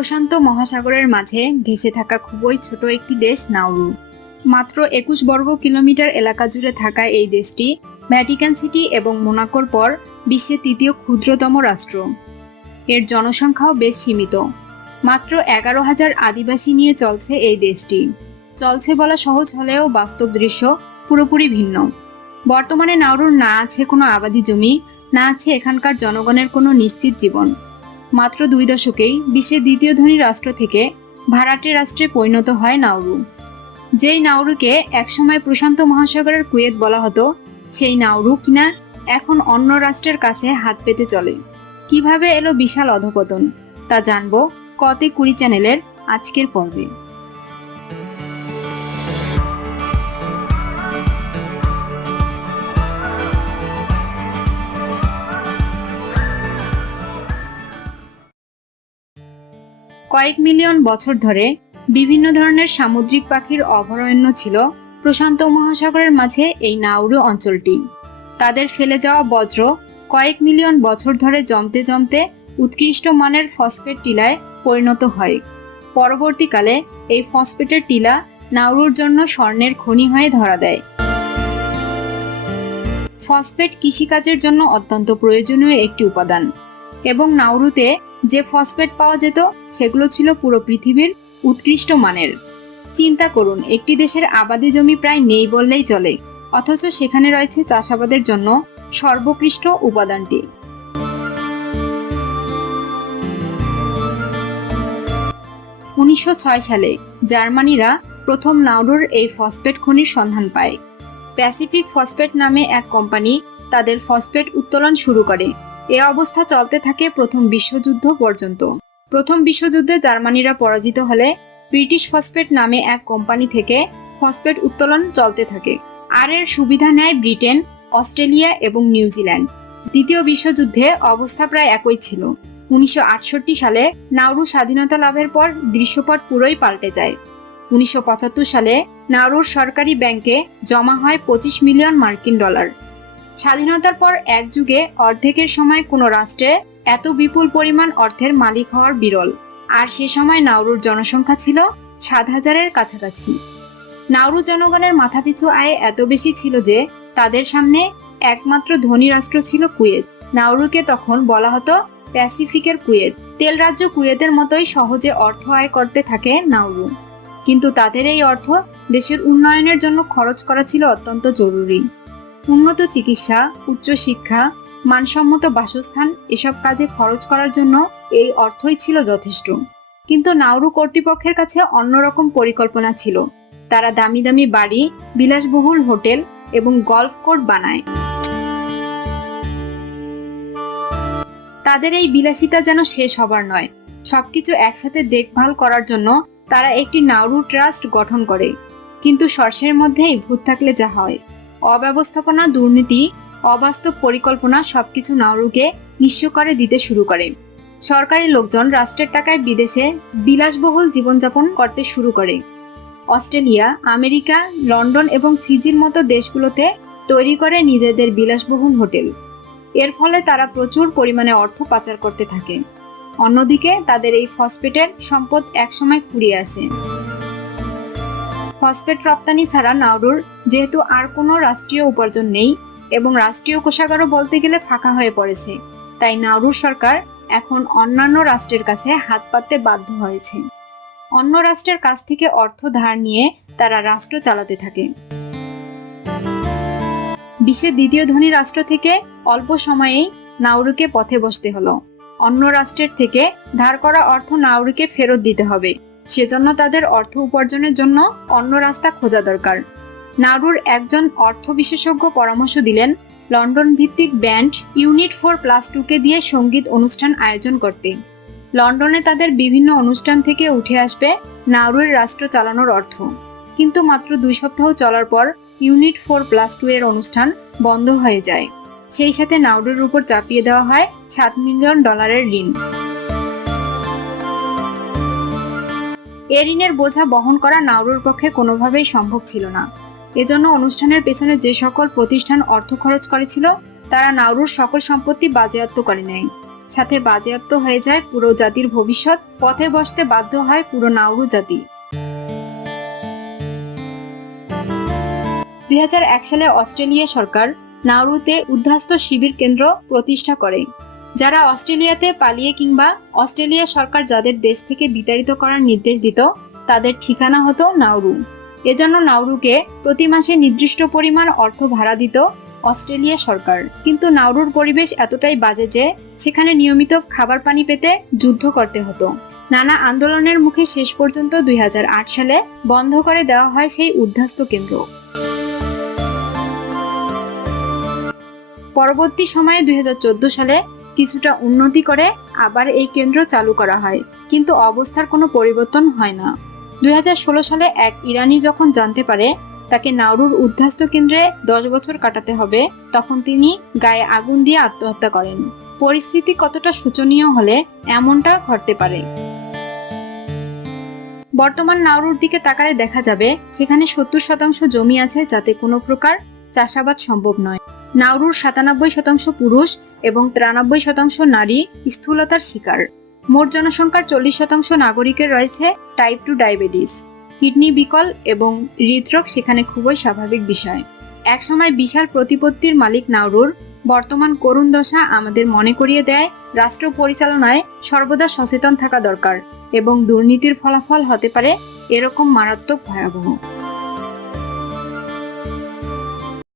প্রশান্ত মহাসাগরের মাঝে ভেসে থাকা খুবই ছোট একটি দেশ নাউরু মাত্র একুশ বর্গ কিলোমিটার এলাকা জুড়ে থাকা এই দেশটি ভ্যাটিকান সিটি এবং মোনাকোর পর বিশ্বের তৃতীয় ক্ষুদ্রতম রাষ্ট্র। এর জনসংখ্যাও বেশ সীমিত। মাত্র এগারো হাজার আদিবাসী নিয়ে চলছে এই দেশটি। চলছে বলা সহজ হলেও বাস্তব দৃশ্য পুরোপুরি ভিন্ন। বর্তমানে নাউরুর না আছে কোনো আবাদি জমি, না আছে এখানকার জনগণের কোনো নিশ্চিত জীবন। মাত্র দুই দশকেই বিশ্বের দ্বিতীয় ধনী রাষ্ট্র থেকে ভাড়াটে রাষ্ট্রে পরিণত হয় নাউরু যেই নাউরুকে একসময় প্রশান্ত মহাসাগরের কুয়েত বলা হতো, সেই নাউরু কিনা এখন অন্য রাষ্ট্রের কাছে হাত পেতে চলে। কীভাবে এলো বিশাল অধপতন, তা জানব কতে কুড়ি চ্যানেলের আজকের পর্বে। কয়েক মিলিয়ন বছর ধরে বিভিন্ন ধরনের সামুদ্রিক পাখির অভয়ারণ্য ছিল প্রশান্ত মহাসাগরের মাঝে এই নাউরু অঞ্চলটি। তাদের ফেলে যাওয়া বজ্র কয়েক মিলিয়ন বছর ধরে জমতে জমতে উৎকৃষ্ট মানের ফসফেট টিলায় পরিণত হয়। পরবর্তীকালে এই ফসফেটের টিলা নাউরুর জন্য স্বর্ণের খনি হয়ে ধরা দেয়। ফসফেট কৃষিকাজের জন্য অত্যন্ত প্রয়োজনীয় একটি উপাদান এবং নাউরুতে যে ফসফেট পাওয়া যেত, সেগুলো ছিল পুরো পৃথিবীর উৎকৃষ্ট মানের। চিন্তা করুন, একটি দেশের আবাদি জমি প্রায় নেই বললেই চলে, অথচ সেখানে রয়েছে চাষাবাদের জন্য সর্বোৎকৃষ্ট উপাদানটি। উনিশশো ছয় সালে জার্মানিরা প্রথম নাউরুর এই ফসফেট খনির সন্ধান পায়। প্যাসিফিক ফসফেট নামে এক কোম্পানি তাদের ফসফেট উত্তোলন শুরু করে। এ অবস্থা চলতে থাকে প্রথম বিশ্বযুদ্ধ পর্যন্ত। প্রথম বিশ্বযুদ্ধে জার্মানিরা পরাজিত হলে ব্রিটিশ ফসফেট নামে এক কোম্পানি থেকে ফসফেট উত্তোলন চলতে থাকে। আর এর সুবিধা নেয় ব্রিটেন, অস্ট্রেলিয়া এবং নিউজিল্যান্ড দ্বিতীয় বিশ্বযুদ্ধে অবস্থা প্রায় একই ছিল। উনিশশো আটষট্টি সালে নাউরু স্বাধীনতা লাভের পর দৃশ্যপট পুরোই পাল্টে যায়। উনিশশো পঁচাত্তর সালে নাউরুর সরকারি ব্যাংকে জমা হয় পঁচিশ মিলিয়ন মার্কিন ডলার। স্বাধীনতার পর এক যুগে অর্ধেকের সময় কোনো রাষ্ট্রে এত বিপুল পরিমাণ অর্থের মালিক হওয়ার বিরল। আর সে সময় নাউরুর জনসংখ্যা ছিল সাত হাজারের কাছাকাছি। নাউরু জনগণের মাথাপিছু আয় এত বেশি ছিল যে তাদের সামনে একমাত্র ধনী রাষ্ট্র ছিল কুয়েত। নাউরুকে তখন বলা হতো প্যাসিফিকের কুয়েত। তেল রাজ্য কুয়েতের মতোই সহজে অর্থ আয় করতে থাকে নাউরু কিন্তু তাদের এই অর্থ দেশের উন্নয়নের জন্য খরচ করা ছিল অত্যন্ত জরুরি। উন্নত চিকিৎসা, উচ্চশিক্ষা, মানসম্মত বাসস্থান এসব কাজে খরচ করার জন্য এই অর্থই ছিল যথেষ্ট। কিন্তু নাউরু কর্তৃপক্ষের কাছে অন্যরকম পরিকল্পনা ছিল। তারা দামি দামি বাড়ি, বিলাসবহুল হোটেল এবং গলফ কোর্ট বানায়। তাদের এই বিলাসিতা যেন শেষ হবার নয়। সবকিছু একসাথে দেখভাল করার জন্য তারা একটি নাউরু ট্রাস্ট গঠন করে। কিন্তু সর্ষের মধ্যেই ভূত থাকলে যা হয়। অব্যবস্থাপনা দুর্নীতি, অবাস্তব পরিকল্পনা সবকিছু নাউরুকে নিঃস্ব করে দিতে শুরু করে। সরকারি লোকজন রাষ্ট্রের টাকায় বিদেশে বিলাসবহুল জীবনযাপন করতে শুরু করে। অস্ট্রেলিয়া, আমেরিকা, লন্ডন এবং ফিজির মতো দেশগুলোতে তৈরি করে নিজেদের বিলাসবহুল হোটেল। এর ফলে তারা প্রচুর পরিমাণে অর্থ পাচার করতে থাকে। অন্যদিকে তাদের এই ফসফেটের সম্পদ একসময় ফুরিয়ে আসে। ফসফেট রপ্তানি ছাড়া নাউরুর যেহেতু আর কোনো রাষ্ট্রীয় উপার্জন নেই এবং রাষ্ট্রীয় কোষাগারও বলতে গেলে ফাঁকা হয়ে পড়েছে, তাই নাউরুর সরকার এখন অন্যান্য রাষ্ট্রের কাছে হাত পাততে বাধ্য হয়েছে। অন্য রাষ্ট্রের কাছ থেকে অর্থ ধার নিয়ে তারা রাষ্ট্র চালাতে থাকে। বিশ্বের দ্বিতীয় ধনী রাষ্ট্র থেকে অল্প সময়েই নাউরুকে পথে বসতে হলো। অন্য রাষ্ট্রের থেকে ধার করা অর্থ নাউরুকে ফেরত দিতে হবে। সেজন্য তাদের অর্থ উপার্জনের জন্য অন্য রাস্তা খোঁজা দরকার। নাউরুর একজন অর্থ বিশেষজ্ঞ পরামর্শ দিলেন, লন্ডন ভিত্তিক ব্যান্ড ইউনিট ফোর প্লাস টুকে দিয়ে সংগীত অনুষ্ঠান আয়োজন করতে। লন্ডনে তাদের বিভিন্ন অনুষ্ঠান থেকে উঠে আসবে নাউরুর রাষ্ট্র চালানোর অর্থ। কিন্তু মাত্র দুই সপ্তাহ চলার পর ইউনিট ফোর প্লাস টু এর অনুষ্ঠান বন্ধ হয়ে যায়। সেই সাথে নাউরুর উপর চাপিয়ে দেওয়া হয় সাত মিলিয়ন ডলারের ঋণ। এ ঋণের বোঝা বহন করা নাউরুর পক্ষে কোনোভাবেই সম্ভব ছিল না। এজন্য অনুষ্ঠানের পেছনে যে সকল প্রতিষ্ঠান অর্থ খরচ করেছিল, তারা নাউরুর সকল সম্পত্তি বাজেয়াপ্ত করে নেয়। সাথে বাজেয়াপ্ত হয়ে যায় পুরো জাতির ভবিষ্যৎ, পথে বসতে বাধ্য হয় পুরো নাউরু জাতি। দুই হাজার এক সালে অস্ট্রেলিয়া সরকার নাউরুতে উদ্ধাস্ত শিবির কেন্দ্র প্রতিষ্ঠা করে। যারা অস্ট্রেলিয়াতে পালিয়ে কিংবা অস্ট্রেলিয়া সরকার যাদের দেশ থেকে বিতাড়িত করার নির্দেশ দিত, তাদের ঠিকানা হতো নাউরু এজন্য নাউরুকে প্রতি মাসে নির্দিষ্ট পরিমাণ অর্থ ভাড়া দিত অস্ট্রেলিয়া সরকার। কিন্তু নাউরুর পরিবেশ এতটাই বাজে যে সেখানে নিয়মিত খাবার পানি পেতে যুদ্ধ করতে হতো। নানা আন্দোলনের মুখে শেষ পর্যন্ত দুই হাজার আট সালে বন্ধ করে দেওয়া হয় সেই উদ্ধাস্ত কেন্দ্র। পরবর্তী সময়ে দুই হাজার চোদ্দ সালে কিছুটা উন্নতি করে আবার এই কেন্দ্র চালু করা হয়। কিন্তু অবস্থার কোনো পরিবর্তন হয় না। দুই হাজার ষোলো সালে এক ইরানি যখন জানতে পারে তাকে নাউরুর উদ্ধাস্ত কেন্দ্রে দশ বছর কাটাতে হবে, তখন তিনি গায়ে আগুন দিয়ে আত্মহত্যা করেন। পরিস্থিতি কতটা শোচনীয় হলে এমনটা ঘটতে পারে। বর্তমান নাউরুর দিকে তাকালে দেখা যাবে, সেখানে সত্তর শতাংশ জমি আছে যাতে কোনো প্রকার চাষাবাদ সম্ভব নয়। নাউরুর সাতানব্বই শতাংশ পুরুষ এবং তিরানব্বই শতাংশ নারী স্থূলতার শিকার। মোট জনসংখ্যার চল্লিশ শতাংশ নাগরিকের রয়েছে টাইপ টু ডায়াবেটিস কিডনি বিকল এবং হৃদরোগ সেখানে খুবই স্বাভাবিক বিষয়। একসময় বিশাল প্রতিপত্তির মালিক নাউরুর বর্তমান করুণ দশা আমাদের মনে করিয়ে দেয়, রাষ্ট্র পরিচালনায় সর্বদা সচেতন থাকা দরকার এবং দুর্নীতির ফলাফল হতে পারে এরকম মারাত্মক ভয়াবহ।